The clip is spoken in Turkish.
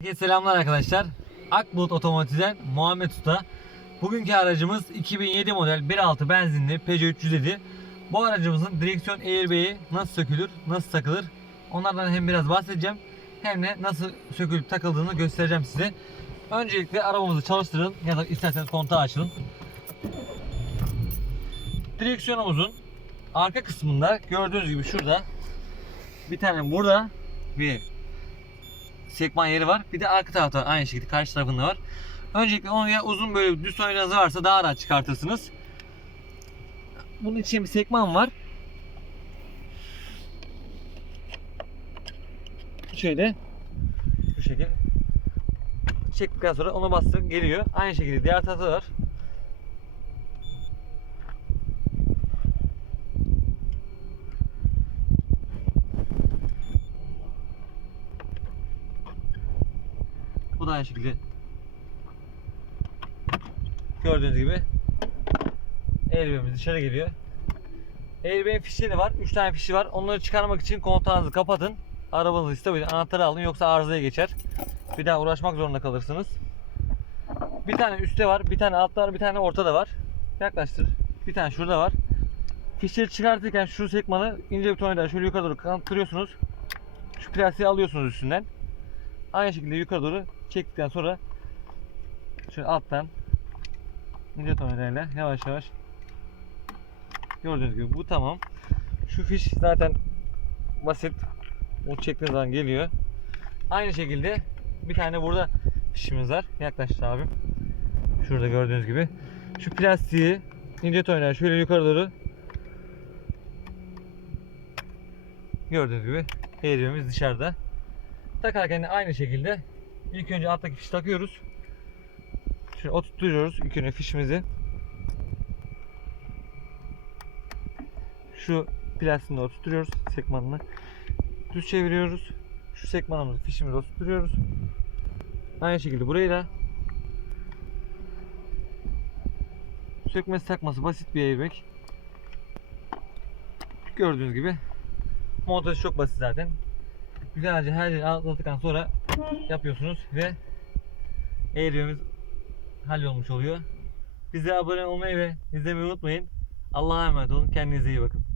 Herkese selamlar arkadaşlar. Akbulut Otomotiv'den Muhammed Usta. Bugünkü aracımız 2007 model 1.6 benzinli Peugeot 307. Bu aracımızın direksiyon airbag'i nasıl sökülür, nasıl takılır onlardan hem biraz bahsedeceğim hem de nasıl sökülüp takıldığını göstereceğim size. Öncelikle arabamızı çalıştırın ya da isterseniz kontağı açın. Direksiyonumuzun arka kısmında gördüğünüz gibi şurada bir tane burada bir sekman yeri var. Bir de arka tarafta aynı şekilde karşı tarafında var. Öncelikle onu ya uzun böyle düz soyunuz varsa daha rahat çıkartırsınız. Bunun için bir sekman var. Şöyle bu şekil çektikten sonra ona bastın geliyor. Aynı şekilde diğer tarafta var. Bu da aynı şekilde gördüğünüz gibi airbag'imiz dışarı geliyor. Airbag'in fişleri var. 3 tane fişi var. Onları çıkarmak için kontağınızı kapatın. Arabanızı istemeyin. Anahtarı alın yoksa arızaya geçer. Bir daha uğraşmak zorunda kalırsınız. Bir tane üstte var, bir tane altta var, bir tane ortada var. Yaklaştır. Bir tane şurada var. Fişleri çıkartırken şu sekmanı ince bir tornavidan şöyle yukarı doğru kaldırıyorsunuz. Şu plastiği alıyorsunuz üstünden. Aynı şekilde yukarı doğru çektikten sonra şöyle alttan tornavidayla yavaş yavaş gördüğünüz gibi bu tamam. Şu fiş zaten basit. O çektiğiniz zaman geliyor. Aynı şekilde bir tane burada fişimiz var. Yaklaş abim. Şurada gördüğünüz gibi. Şu plastiği ince tornavida şöyle yukarı doğru gördüğünüz gibi eğrimiz dışarıda. Takarken de aynı şekilde ilk önce alttaki fişi takıyoruz. Şöyle oturtuyoruz ilk önce fişimizi. Şu plastiğini oturtuyoruz sekmanını. Düz çeviriyoruz. Şu sekmanımızı fişimizi oturtuyoruz. Aynı şekilde burayı da sökmesi takması basit bir airbag. Gördüğünüz gibi montajı çok basit zaten. Güzelce her yeri atladıktan sonra yapıyorsunuz ve airbag'imiz hallolmuş oluyor. Bize abone olmayı ve izlemeyi unutmayın. Allah'a emanet olun. Kendinize iyi bakın.